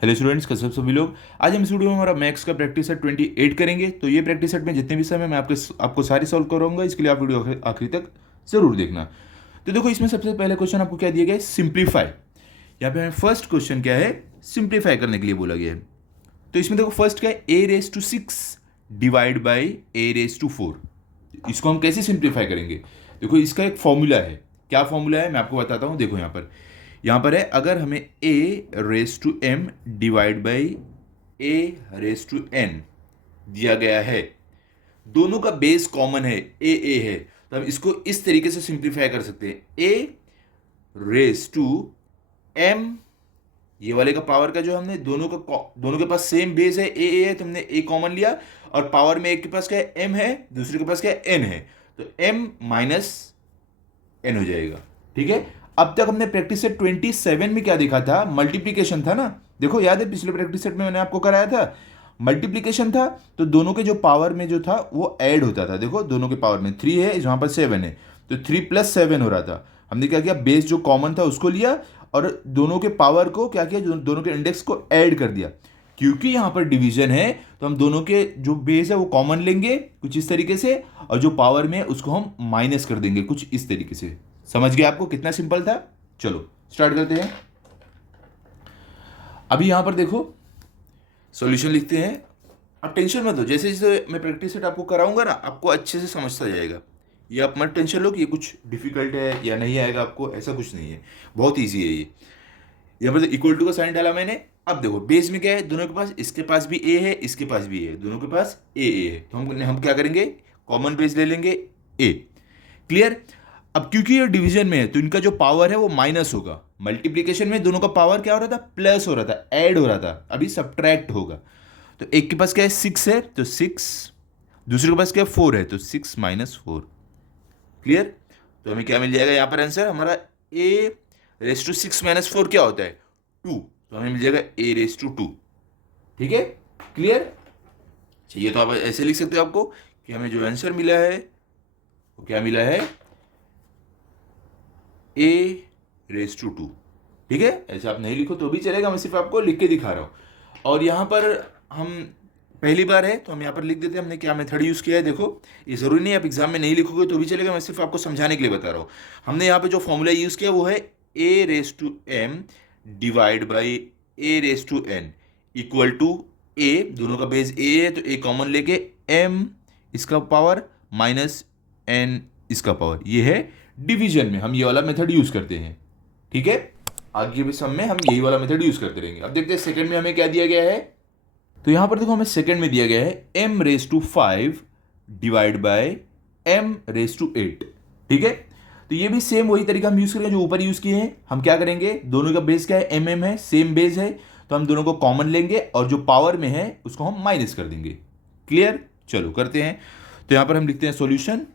Hello students, कैसे हो सभी लोग। आज हम इस वीडियो में हमारा मैथ्स का प्रैक्टिस सेट 28 करेंगे। तो ये प्रैक्टिस सेट में जितने भी सम है मैं आपको सारी सॉल्व कराऊंगा। इसके लिए आप वीडियो आखिरी तक जरूर देखना। तो देखो, इसमें सबसे पहले क्वेश्चन आपको क्या दिया गया है, सिंप्लीफाई। यहाँ पे हमें फर्स्ट क्वेश्चन क्या है, सिंप्लीफाई करने के लिए बोला गया है। तो इसमें देखो फर्स्ट क्या है, a⁻6 डिवाइड बाई a⁻4। इसको हम कैसे सिंप्लीफाई करेंगे। देखो, इसका एक फॉर्मूला है। क्या फॉर्मूला है मैं आपको बताता हूँ। देखो यहाँ पर है, अगर हमें a⁻m डिवाइड बाई a⁻n दिया गया है, दोनों का बेस कॉमन है, ए है, तो हम इसको इस तरीके से सिंप्लीफाई कर सकते हैं। a⁻m, ये वाले का पावर का जो हमने दोनों के पास सेम बेस है, ए है, तो हमने ए कॉमन लिया। और पावर में एक के पास क्या है, m है, दूसरे के पास क्या है, n है, तो m माइनस n हो जाएगा। ठीक है। अब तक हमने प्रैक्टिस सेट 27 में क्या देखा था, मल्टीप्लीकेशन था ना। देखो, याद है पिछले प्रैक्टिस सेट में मैंने आपको कराया था, मल्टीप्लीकेशन था। तो दोनों के जो पावर में जो था वो ऐड होता था। देखो, दोनों के पावर में 3 है, जहां पर 7 है, तो 3 + 7 हो रहा था। हमने क्या किया, बेस जो कॉमन था उसको लिया और दोनों के पावर को क्या किया, दोनों के इंडेक्स को ऐड कर दिया। क्योंकि यहां पर डिवीजन है, तो हम दोनों के जो बेस है वो कॉमन लेंगे कुछ इस तरीके से, और जो पावर में है उसको हम माइनस कर देंगे कुछ इस तरीके से। समझ गया आपको, कितना सिंपल था। चलो स्टार्ट करते हैं। अभी यहां पर देखो, सॉल्यूशन लिखते हैं। आप टेंशन मत लो, जैसे जैसे मैं प्रैक्टिस सेट आपको कराऊंगा ना, आपको अच्छे से समझता जाएगा। ये आप मत टेंशन लो कि ये कुछ डिफिकल्ट है या नहीं आएगा आपको, ऐसा कुछ नहीं है, बहुत ईजी है ये। यहाँ पर इक्वल टू का साइन डाला मैंने। अब देखो, बेस में क्या है, दोनों के पास, इसके पास भी ए है, इसके पास भी ए है, दोनों के पास ए है, तो हम क्या करेंगे, कॉमन बेस ले लेंगे ए। क्लियर। अब क्योंकि ये डिवीजन में है तो इनका जो पावर है वो माइनस होगा। मल्टीप्लीकेशन में दोनों का पावर क्या हो रहा था, प्लस हो रहा था, ऐड हो रहा था, अभी सब्ट्रैक्ट होगा। तो एक के पास क्या है, 6 है, तो 6, दूसरे के पास क्या है, 4 है, तो 6 - 4। क्लियर। तो हमें क्या मिल जाएगा यहाँ पर आंसर हमारा, a⁻6 - 4 क्या होता है, 2, तो हमें मिल जाएगा a⁻2। ठीक है। क्लियर। चाहिए तो आप ऐसे लिख सकते हो आपको, कि हमें जो आंसर मिला है वो क्या मिला है, a⁻2। ठीक है। ऐसे आप नहीं लिखो तो भी चलेगा, मैं सिर्फ आपको लिख के दिखा रहा हूं। और यहां पर हम पहली बार है तो हम यहाँ पर लिख देते हैं हमने क्या मेथड यूज़ किया है। देखो, ये ज़रूरी नहीं, आप एग्जाम में नहीं लिखोगे तो भी चलेगा, मैं सिर्फ आपको समझाने के लिए बता रहा हूँ। हमने यहाँ पे जो फॉर्मूला यूज़ किया वो है a⁻m divide by a⁻n equal to a, दोनों का बेस a है तो a कॉमन लेके m इसका पावर माइनस n इसका पावर, ये है डिवीजन में हम ये वाला मेथड यूज़ करते हैं। ठीक है। आगे भी सब में हम यही वाला मेथड यूज़ करते रहेंगे। अब देखते हैं सेकंड में हमें क्या दिया गया है। तो यहां पर देखो, हमें सेकंड में दिया गया है m⁻5 डिवाइड बाय m⁻8। ठीक है। तो ये भी सेम वही तरीका हम यूज करेंगे जो ऊपर यूज किए हैं। हम क्या करेंगे, दोनों का बेस क्या है, mm है, सेम बेस है, तो हम दोनों को कॉमन लेंगे और जो पावर में है उसको हम माइनस कर देंगे। क्लियर। चलो करते हैं। तो यहां पर हम लिखते हैं सॉल्यूशन,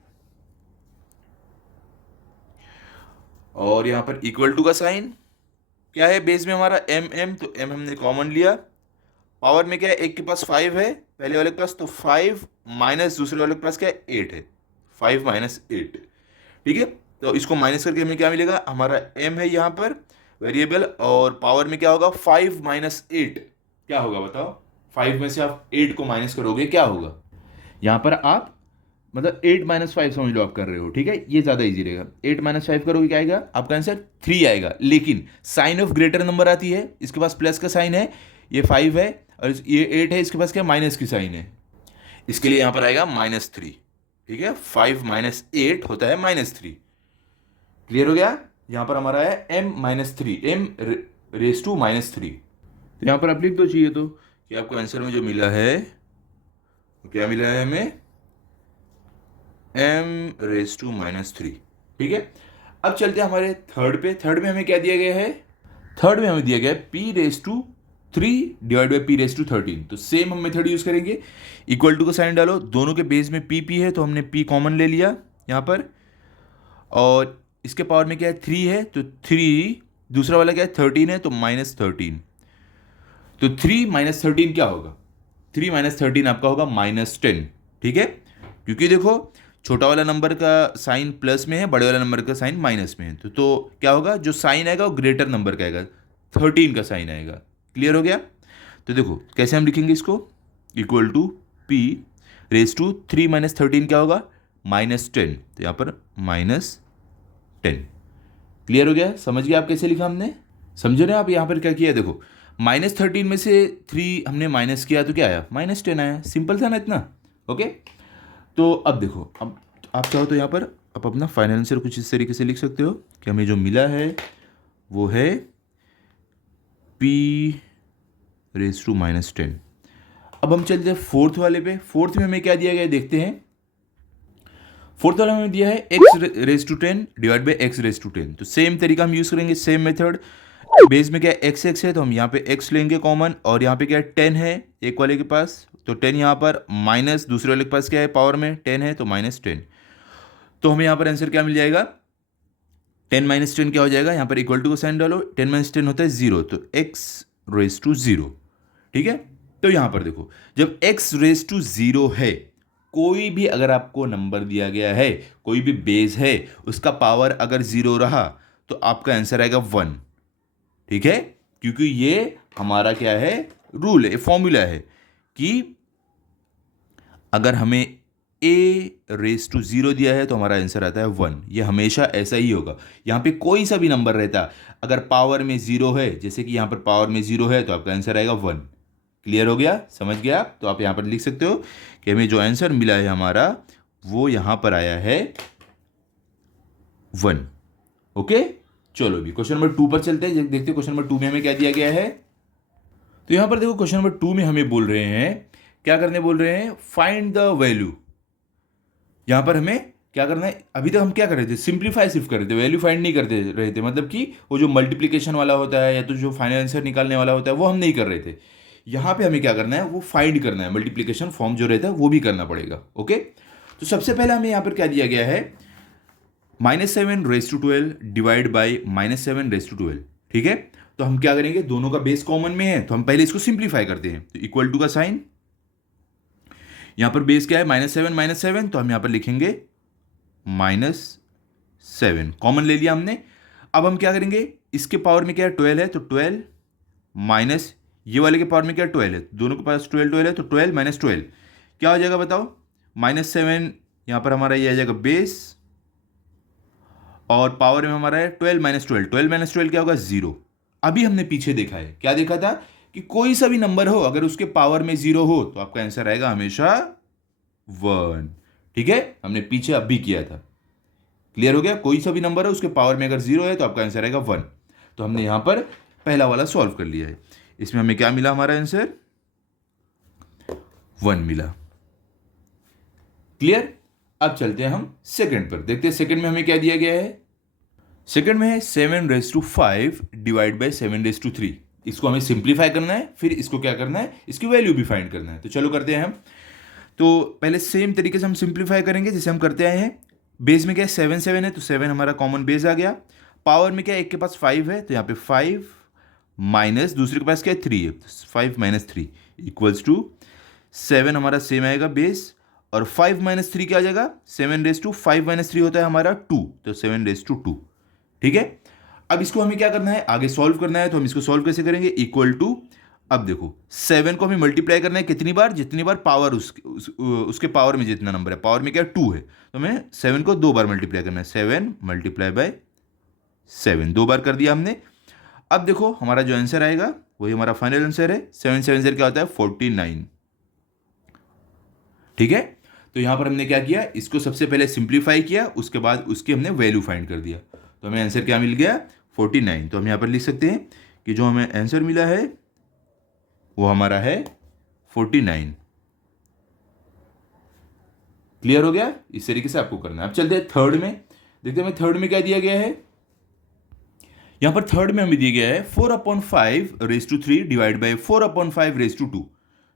और यहां पर इक्वल टू का साइन क्या है, बेस में हमारा m हमने कॉमन लिया। पावर में क्या है, एक के पास 5 है पहले वाले के पास, तो 5 माइनस दूसरे वाले के पास क्या है, 8 है, 5 - 8। ठीक है। तो इसको माइनस करके हमें क्या मिलेगा, हमारा m है यहाँ पर वेरिएबल, और पावर में क्या होगा, 5 - 8 क्या होगा बताओ। 5 में से आप 8 को माइनस करोगे क्या होगा। यहाँ पर आप मतलब 8 - 5 समझ लो आप कर रहे हो। ठीक है, ये ज़्यादा इजी रहेगा। 8 - 5 करोगे क्या आएगा, आपका आंसर 3 आएगा। लेकिन साइन ऑफ ग्रेटर नंबर आती है, इसके पास प्लस का साइन है, ये 5 है और ये 8 है, इसके पास क्या माइनस की साइन है, इसके लिए यहाँ पर आएगा -3। ठीक है। 5 - 8 होता है -3। क्लियर हो गया। यहाँ पर हमारा है m-3, m⁻3। तो यहाँ पर आप लिख दो चाहिए तो, कि आपको आंसर में जो मिला है क्या मिला है हमें, m⁻3। ठीक है। अब चलते हैं हमारे थर्ड पे। थर्ड में हमें क्या दिया गया है, थर्ड में हमें दिया गया है p⁻3 डिवाइड बाई p⁻13। तो सेम हम मेथड यूज करेंगे, इक्वल टू का साइन डालो, दोनों के बेस में p है तो हमने p कॉमन ले लिया यहाँ पर, और इसके पावर में क्या है, 3 है, तो 3, दूसरा वाला क्या है, 13 है, तो -13। तो 3 - 13 क्या होगा, 3 - 13 आपका होगा -10। ठीक है। क्योंकि देखो, छोटा वाला नंबर का साइन प्लस में है, बड़े वाला नंबर का साइन माइनस में है, तो क्या होगा, जो साइन आएगा वो ग्रेटर नंबर का आएगा, 13 का साइन आएगा। क्लियर हो गया। तो देखो कैसे हम लिखेंगे इसको, equal to P raise to 3 minus 13 क्या होगा, -10, तो यहाँ पर -10। क्लियर हो गया, समझ गए आप कैसे लिखा हमने, समझो ना आप यहाँ पर क्या किया, देखो -13 में से 3 हमने माइनस किया तो क्या आया, -10 आया, सिंपल था ना इतना। ओके, तो अब देखो, अब आप चाहो तो यहाँ पर आप अपना फाइनल आंसर कुछ इस तरीके से लिख सकते हो कि हमें जो मिला है वो है p रेज टू -10। अब हम चलते हैं फोर्थ वाले पे। फोर्थ में हमें क्या दिया गया है देखते हैं। फोर्थ वाला हमें दिया है x raise to 10 divide by x raise to 10। तो सेम तरीका हम यूज करेंगे, सेम मेथड। बेस में क्या है x है, तो हम यहाँ पे x लेंगे कॉमन, और यहाँ पे क्या है 10 है एक वाले के पास, तो 10 यहाँ पर, माइनस दूसरे वाले के पास क्या है पावर में 10 है, तो -10। तो हमें यहाँ पर आंसर क्या मिल जाएगा, 10 माइनस 10 क्या हो जाएगा, यहाँ पर इक्वल टू का साइन डालो, 10 माइनस 10 होता है 0, तो x रेज टू 0। ठीक है, तो यहाँ पर देखो जब x रेज टू 0 है, कोई भी अगर आपको नंबर दिया गया है, कोई भी बेस है, उसका पावर अगर 0 रहा तो आपका आंसर आएगा 1। ठीक है, क्योंकि ये हमारा क्या है, रूल है, फॉर्मूला है कि अगर हमें a रेज टू 0 दिया है तो हमारा आंसर आता है 1। ये हमेशा ऐसा ही होगा, यहाँ पे कोई सा भी नंबर रहता, अगर पावर में 0 है, जैसे कि यहाँ पर पावर में 0 है, तो आपका आंसर आएगा 1। क्लियर हो गया, समझ गया आप। तो आप यहाँ पर लिख सकते हो कि हमें जो आंसर मिला है हमारा, वो यहाँ पर आया है 1। ओके, चलो अभी क्वेश्चन नंबर 2 पर चलते हैं, देखते हैं क्वेश्चन नंबर 2 में हमें क्या दिया गया है। तो यहाँ पर देखो क्वेश्चन नंबर 2 में हमें बोल रहे हैं, क्या करने बोल रहे हैं, फाइंड द वैल्यू। यहाँ पर हमें क्या करना है, अभी तक हम क्या कर रहे थे, सिंप्लीफाई सिर्फ कर रहे थे, वैल्यू फाइंड नहीं करते रहे थे, मतलब कि वो जो मल्टीप्लिकेशन वाला होता है या तो जो फाइनल आंसर निकालने वाला होता है वो हम नहीं कर रहे थे। यहाँ पे हमें क्या करना है, वो फाइंड करना है, मल्टीप्लिकेशन फॉर्म जो रहता है वो भी करना पड़ेगा। ओके, तो सबसे पहले हमें यहाँ पर क्या दिया गया है, -7 raise to 12 divide by -7 raise to 12। ठीक है, तो हम क्या करेंगे, दोनों का बेस कॉमन में है, तो हम पहले इसको सिंप्लीफाई करते हैं। तो इक्वल टू का साइन, यहाँ पर बेस क्या है -7, तो हम यहाँ पर लिखेंगे -7, कॉमन ले लिया हमने। अब हम क्या करेंगे, इसके पावर में क्या है 12 है, तो 12 माइनस ये वाले के पावर में क्या है 12 है, दोनों के पास 12 है, तो 12 माइनस 12 क्या हो जाएगा बताओ, -7, यहाँ पर हमारा ये आ जाएगा बेस, और पावर में हमारा है 12 माइनस 12, 12 माइनस 12 क्या होगा 0। अभी हमने पीछे देखा है, क्या देखा था कि कोई सा भी नंबर हो अगर उसके पावर में 0 हो तो आपका आंसर आएगा हमेशा 1। ठीक है, हमने पीछे अभी किया था। क्लियर हो गया, कोई सा भी नंबर है उसके पावर में अगर 0 है तो आपका आंसर आएगा 1। तो हमने यहां पर पहला वाला सॉल्व कर लिया है। इसमें हमें क्या मिला, हमारा आंसर 1 मिला। क्लियर, अब चलते हैं हम सेकंड पर, देखते हैं सेकंड में हमें क्या दिया गया है। सेकंड में है 7 raise to 5 divide by 7 raise to 3। इसको हमें सिंप्लीफाई करना है, फिर इसको क्या करना है, इसकी वैल्यू भी फाइंड करना है। तो चलो करते हैं हम। तो पहले सेम तरीके से हम सिंप्लीफाई करेंगे जैसे हम करते आए हैं। बेस में क्या है 7 है, तो 7 हमारा कॉमन बेस आ गया। पावर में क्या है, एक के पास 5 है, तो यहाँ पे 5 माइनस दूसरे के पास क्या है 3 है, 5 माइनस 3 इक्वल्स टू 7 हमारा सेम आएगा बेस, और 5 माइनस 3 क्या आ जाएगा, 7 रेज टू 5 माइनस 3 होता है हमारा 2, तो 7 रेज टू 2। ठीक है, अब इसको हमें क्या करना है, आगे सॉल्व करना है। तो हम इसको सॉल्व कैसे करेंगे, इक्वल टू, अब देखो 7 को हमें मल्टीप्लाई करना है कितनी बार, जितनी बार पावर उसके पावर में जितना नंबर है, पावर में क्या 2 है, तो हमें 7 को 2 बार मल्टीप्लाई करना है, 7 मल्टीप्लाई बाय 7, 2 बार कर दिया हमने। अब देखो हमारा जो आंसर आएगा वही हमारा फाइनल आंसर है, 7 7 0 क्या होता है 49। ठीक है, तो यहां पर हमने क्या किया, इसको सबसे पहले सिंप्लीफाई किया, उसके बाद उसकी हमने वैल्यू फाइंड कर दिया, तो हमें आंसर क्या मिल गया 49। तो हम यहां पर लिख सकते हैं कि जो हमें आंसर मिला है वो हमारा है 49। क्लियर हो गया, इस तरीके से आपको करना है। अब चलते हैं थर्ड में, देखते हैं हमें थर्ड में क्या दिया गया है। यहां पर थर्ड में हमें दिया गया है 4/5 raise to 3 divide by 4/5 raise to 2।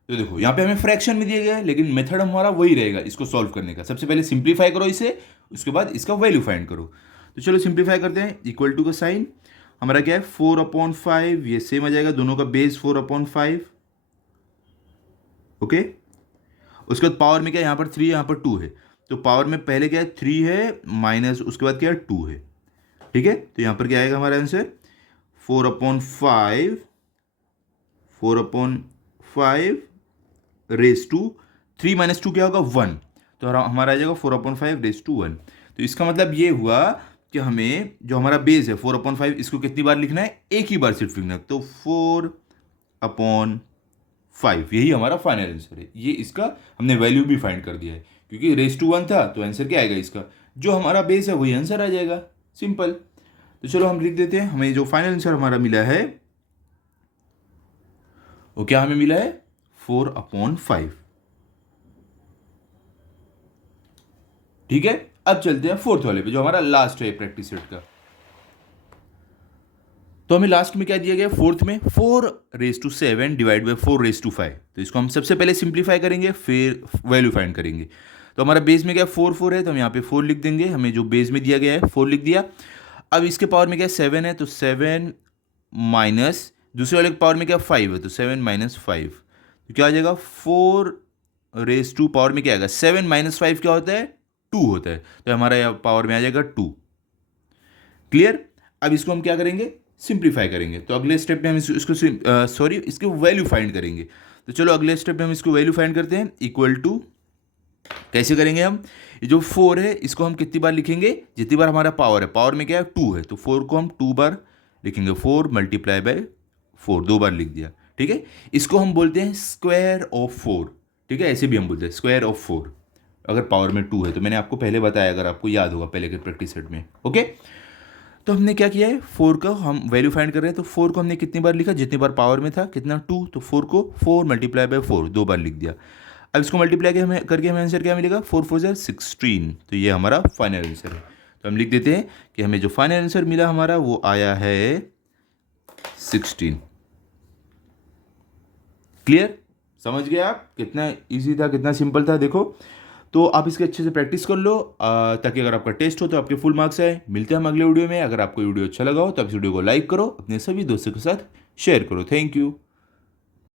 तो देखो यहाँ पे हमें फ्रैक्शन में दिया गया है, लेकिन मेथड हमारा वही रहेगा इसको सॉल्व करने का। सबसे पहले सिंप्लीफाई करो इसे, उसके बाद इसका वैल्यू फाइंड करो। तो चलो सिंप्लीफाई करते हैं, इक्वल टू का साइन हमारा क्या है 4/5, ये सेम आ जाएगा, दोनों का बेस 4/5। ओके, उसके बाद पावर में क्या है, यहाँ पर 3 यहाँ पर 2 है, तो पावर में पहले क्या है 3 है, माइनस उसके बाद क्या है 2 है। ठीक है, तो यहाँ पर क्या आएगा हमारा आंसर 4/5 3 माइनस 2 क्या होगा 1, तो हमारा आ जाएगा 4/5 तो इसका मतलब ये हुआ कि हमें जो हमारा बेस है 4/5 इसको कितनी बार लिखना है, एक ही बार सिर्फ लिखना है, तो 4/5 यही हमारा फाइनल आंसर है। ये इसका हमने वैल्यू भी फाइंड कर दिया है, क्योंकि रेस टू 1 था तो आंसर क्या आएगा इसका, जो हमारा बेस है वही आंसर आ जाएगा, सिंपल। तो चलो हम लिख देते हैं, हमें जो फाइनल आंसर हमारा मिला है वो क्या हमें मिला है 4/5। ठीक है, अब चलते हैं फोर्थ वाले पे जो हमारा लास्ट है प्रैक्टिस सेट का। तो हमें लास्ट में क्या दिया गया, फोर्थ में 4�7 डिवाइड बाई 4⁵ तो इसको हम सबसे पहले सिंप्लीफाई करेंगे, फिर वैल्यू फाइंड करेंगे। तो हमारा बेस में क्या 4 है, तो हम यहाँ पे 4 लिख देंगे, हमें जो बेस में दिया गया है 4 लिख दिया। अब इसके पावर में क्या 7 है, तो 7 माइनस दूसरे वाले के पावर में क्या 5 है, तो 7 माइनस 5 तो क्या आ जाएगा 4⁻² पावर में क्या आएगा 7 माइनस 5 क्या होता है 2 होता है, तो हमारा यहाँ पावर में आ जाएगा 2। क्लियर। अब इसको हम क्या करेंगे, सिंप्लीफाई करेंगे। तो अगले स्टेप में हम इसको वैल्यू फाइंड करेंगे। तो चलो अगले स्टेप में हम इसको वैल्यू फाइंड करते हैं, इक्वल टू कैसे करेंगे हम, ये जो 4 है इसको हम कितनी बार लिखेंगे, जितनी बार हमारा पावर है, पावर में क्या है 2 है, तो 4 को हम 2 बार लिखेंगे, 4 मल्टीप्लाई बाय 4 2 बार लिख दिया। ठीक है, इसको हम बोलते हैं स्क्वायर ऑफ 4। ठीक है, ऐसे भी हम बोलते हैं स्क्वायर ऑफ 4 अगर पावर में 2 है, तो मैंने आपको पहले बताया, अगर आपको याद होगा पहले के प्रैक्टिस सेट में। ओके, तो हमने क्या किया है 4 का हम वैल्यू फाइंड कर रहे हैं, तो 4 को हमने कितनी बार लिखा, जितनी बार पावर में था, कितना 2, तो 4 को 4 मल्टीप्लाई बाय 4 2 बार लिख दिया। अब इसको मल्टीप्लाई करके हमें आंसर क्या मिलेगा 4 4 जा 16, तो ये हमारा फाइनल आंसर है। तो हम लिख देते हैं कि हमें जो फाइनल आंसर मिला हमारा वो आया है 16। क्लियर, समझ गए आप, कितना इजी था, कितना सिंपल था, देखो। तो आप इसके अच्छे से प्रैक्टिस कर लो, ताकि अगर आपका टेस्ट हो तो आपके फुल मार्क्स आए। मिलते हैं हम अगले वीडियो में। अगर आपको वीडियो अच्छा लगा हो तो आप इस वीडियो को लाइक करो, अपने सभी दोस्तों के साथ शेयर करो। Thank you.